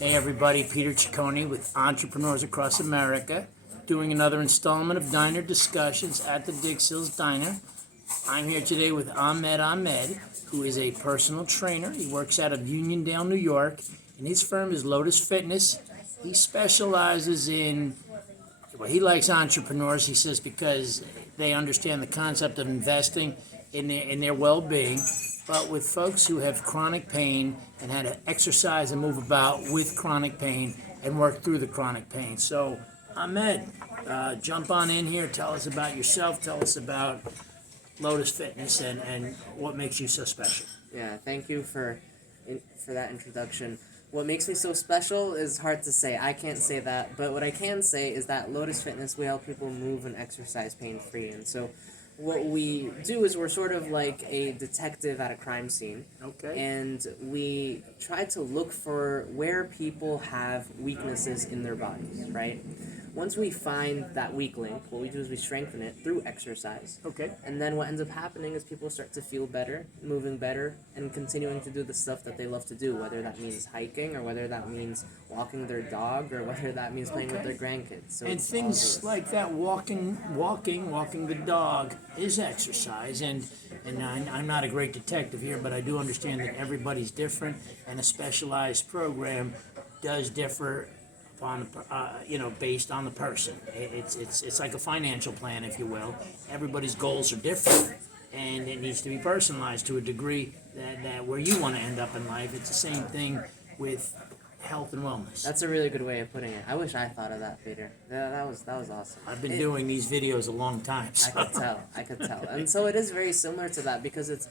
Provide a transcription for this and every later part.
Hey everybody, Peter Ciccone with Entrepreneurs Across America, doing another installment of Diner Discussions at the Dix Hills Diner. I'm here today with Ahmed, who is a personal trainer. He works out of Uniondale, New York, and his firm is Lotus Fitness. He specializes in, well, he likes entrepreneurs, he says, because they understand the concept of investing in their well-being, but with folks who have chronic pain and how to exercise and move about with chronic pain and work through the chronic pain. So, Ahmed, jump on in here. Tell us about yourself. Tell us about Lotus Fitness and what makes you so special. Yeah, thank you for that introduction. What makes me so special is hard to say. I can't say that, but what I can say is that Lotus Fitness, we help people move and exercise pain-free. And so what we do is we're sort of like a detective at a crime scene. Okay. And we try to look for where people have weaknesses in their bodies, right? Once we find that weak link, what we do is we strengthen it through exercise. Okay. And then what ends up happening is people start to feel better, moving better, and continuing to do the stuff that they love to do, whether that means hiking or whether that means walking their dog or whether that means playing with their grandkids. So And things like that, walking the dog is exercise. And I'm not a great detective here, but I do understand that everybody's different, and a specialized program does differ on based on the person. It's like a financial plan, if you will. Everybody's goals are different, and it needs to be personalized to a degree that where you want to end up in life. It's the same thing with health and wellness. That's a really good way of putting it. I wish I thought of that, Peter. That was awesome. I've been doing these videos a long time. So. I could tell. And so it is very similar to that because it's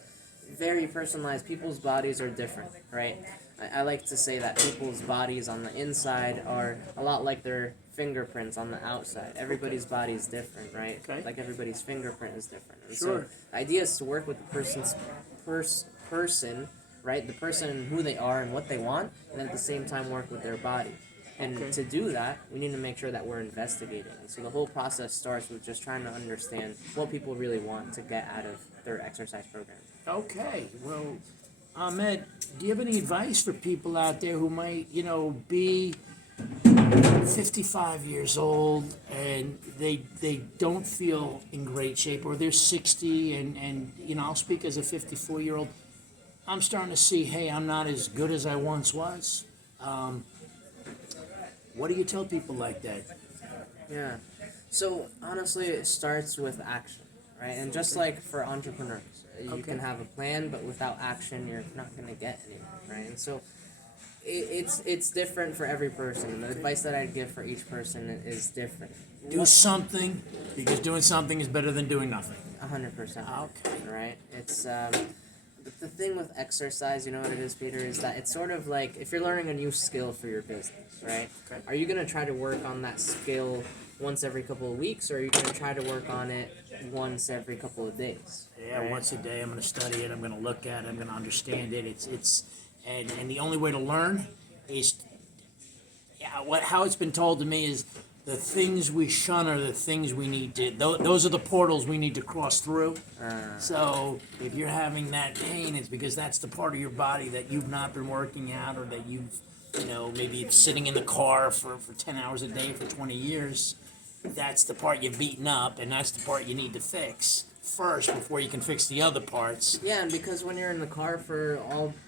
very personalized. People's bodies are different, right? I like to say that people's bodies on the inside are a lot like their fingerprints on the outside. Everybody's body is different, right? Okay. Like everybody's fingerprint is different. And Sure. so the idea is to work with the person's person, right? The person and who they are and what they want, and at the same time work with their body. And Okay. to do that, we need to make sure that we're investigating. So the whole process starts with just trying to understand what people really want to get out of their exercise program. Okay, well, Ahmed, do you have any advice for people out there who might, be 55 years old and they don't feel in great shape, or they're 60 and I'll speak as a 54-year-old. I'm starting to see, hey, I'm not as good as I once was. What do you tell people like that? Yeah. So honestly, it starts with action, right? And just like for entrepreneurs, you can have a plan, but without action, you're not going to get anywhere, right? And so it's different for every person. The advice that I'd give for each person is different. Do something, because doing something is better than doing nothing. 100%. Okay. Right? It's the thing with exercise, you know what it is, Peter, is that it's sort of like if you're learning a new skill for your business, right? Okay. Are you going to try to work on that skill once every couple of weeks, or are you going to try to work on it once every couple of days? Yeah, right? once a day I'm going to study it, I'm going to look at it, I'm going to understand it. And the only way to learn is, how it's been told to me is the things we shun are the things we need to, those are the portals we need to cross through. So if you're having that pain, it's because that's the part of your body that you've not been working out, or that you've, maybe sitting in the car for 10 hours a day for 20 years. That's the part you've beaten up, and that's the part you need to fix first before you can fix the other parts. Yeah, and because when you're in the car for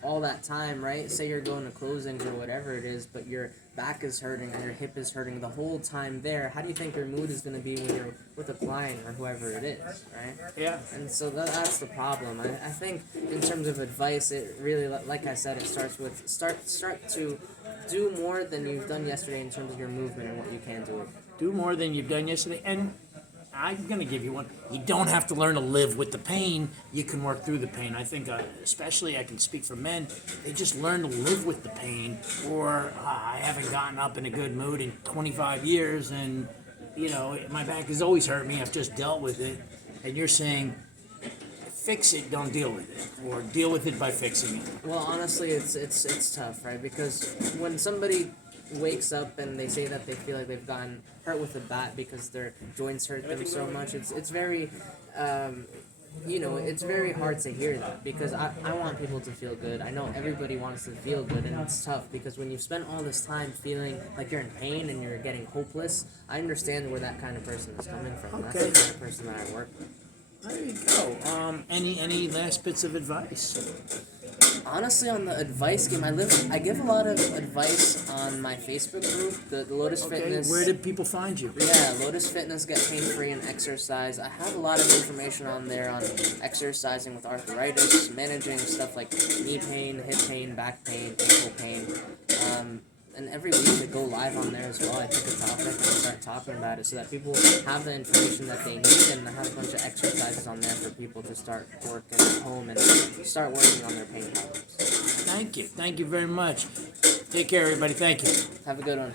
all that time, right? Say you're going to closings or whatever it is, but your back is hurting and your hip is hurting the whole time there, how do you think your mood is going to be when you're with a client or whoever it is, right? Yeah. And so that's the problem. I think in terms of advice, it really, like I said, it starts with start to do more than you've done yesterday in terms of your movement and what you can do. Do more than you've done yesterday. And I'm going to give you one. You don't have to learn to live with the pain. You can work through the pain. I think, especially I can speak for men, they just learn to live with the pain. Or I haven't gotten up in a good mood in 25 years, and, my back has always hurt me. I've just dealt with it. And you're saying, fix it, don't deal with it. Or deal with it by fixing it. Well, honestly, it's tough, right? Because when somebody wakes up and they say that they feel like they've gotten hurt with a bat because their joints hurt them so much, it's very it's very hard to hear that because I want people to feel good. I know everybody wants to feel good, and it's tough because when you spend all this time feeling like you're in pain and you're getting hopeless, I understand where that kind of person is coming from. Okay. That's the kind of person that I work with. There you go. Any last bits of advice? Honestly, on the advice game, I give a lot of advice on my Facebook group, the Lotus Okay, Fitness. where did people find you? Yeah, Lotus Fitness, get pain-free and exercise. I have a lot of information on there on exercising with arthritis, managing stuff like knee pain, hip pain, back pain, ankle pain. And every week I go live on there as well. I pick a topic and start talking about it so that people have the information that they need, and I have a bunch of exercises on there for people to start working at home and start working on their pain problems. Thank you very much. Take care, everybody. Thank you. Have a good one.